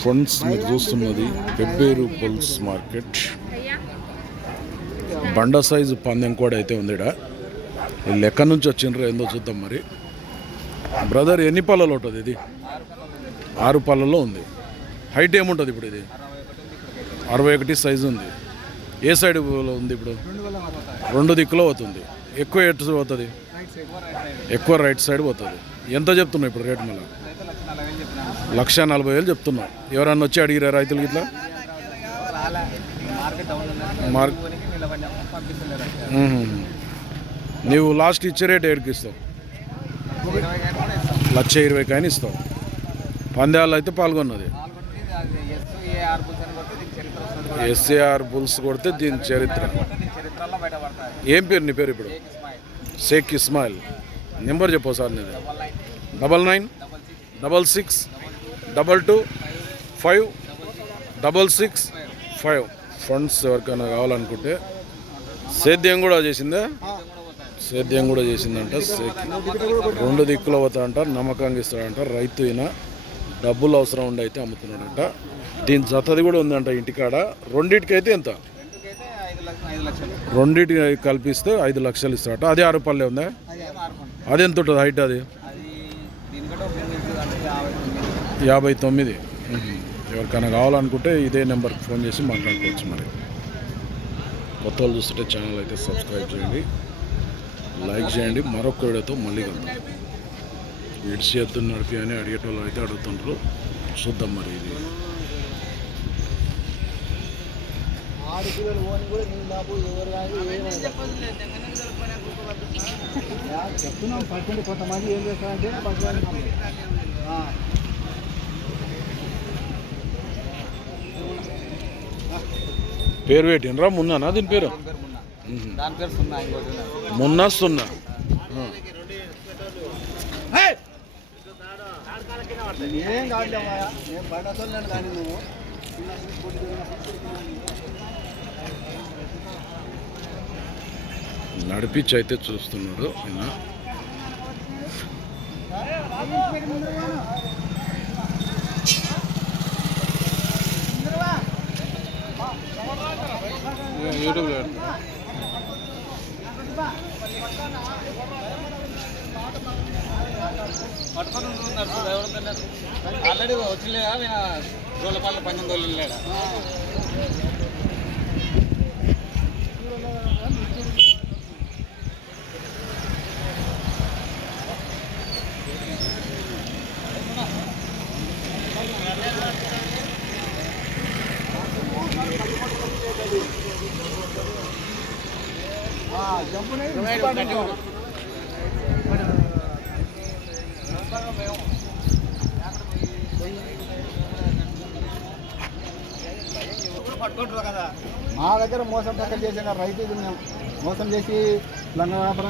Friends మీరు చూస్తున్నది Pebbair bulls market. బండ సైజు పందెం కూడా అయితే ఉంది ఈడ. లెక్క నుంచి వచ్చిండ్రో ఏందో చూద్దాం మరి. బ్రదర్ ఎన్ని పళ్ళలో ఉంటుంది ఇది? ఆరు పళ్ళలో ఉంది. హైట్ ఏముంటుంది ఇప్పుడు ఇది? అరవై ఒకటి సైజు ఉంది. ఏ సైడ్ ఉంది ఇప్పుడు? రెండు దిక్కులో పోతుంది. ఎక్కువ ఎటు పోతుంది? ఎక్కువ రైట్ సైడ్ పోతుంది. ఎంత చెప్తున్నావు ఇప్పుడు రేట్ మళ్ళీ? లక్ష నలభై వేలు చెప్తున్నావు ఎవరన్నా వచ్చి అడిగిరా రైతులు ఇట్లా మార్క్ నీవు లాస్ట్ ఇచ్చే రేట్ ఏడుకి ఇస్తావు? లక్ష ఇరవై కానీ ఇస్తావు. పందాలు అయితే పాల్గొన్నది. ఎస్ఏఆర్ బుల్స్ కొడితే దీని చరిత్ర. ఏం పేరు నీ పేరు ఇప్పుడు? షేక్ ఇస్మాయిల్. నెంబర్ చెప్పు సార్ నేను double nine? Double six double two five double six five. Funds ఎవరికైనా కావాలనుకుంటే సేద్యం కూడా చేసిందా? సేద్యం కూడా చేసిందంట రెండు దిక్కులు అవుతాడంట నమ్మకంగా ఇస్తాడంట రైతు అయినా డబ్బులు అవసరం ఉండి అయితే అమ్ముతున్నాడంట. దీని జతది కూడా ఉందంట ఇంటికాడ. రెండింటికైతే ఎంత? రెండింటి కల్పిస్తే ఐదు లక్షలు ఇస్తాడట. అది ఆరు పల్లె ఉందా? అది ఎంత ఉంటుంది హైట్ అది అది దీనికంటే ఒక ఎనిమిది అంటే యాభై తొమ్మిది యాభై తొమ్మిది. ఎవరికైనా కావాలనుకుంటే ఇదే నెంబర్కి ఫోన్ చేసి మాట్లాడుకోవచ్చు మరి. కొత్త వాళ్ళు చూస్తుంటే ఛానల్ అయితే సబ్స్క్రైబ్ చేయండి. లైక్ చేయండి. మరొక వీడియోతో మళ్ళీ కలుద్దాం. విడిచి ఎత్తు నడిపి అని అడిగేటోళ్ళు అయితే అడుగుతుంటారు చూద్దాం మరి ఇది. చెప్తున్నాం పడుతుంది కొంతమంది ఏం చేస్తారంటే పేరు పెట్టినరా మున్నానా? దీని పేరు? మున్నా మ్మ్. దాని పేరు సున్నా ఇంకోటి ఉన్నది. మున్నా సున్నా ఆ. ఏం కాదులేమ్మా నేను బండతో నేను కానీ నువ్వు నడిపించి అయితే చూస్తున్నాడు ఈయన యూట్యూబ్ పట్టుకొని ఆల్రెడీ వచ్చిలేదా నేను రోడ్లపల్లి పన్నెండు రోజులు లేడా మా దగ్గర మోసం పక్కన చేసిన రైతు మోసం చేసి లంగ వ్యాపారం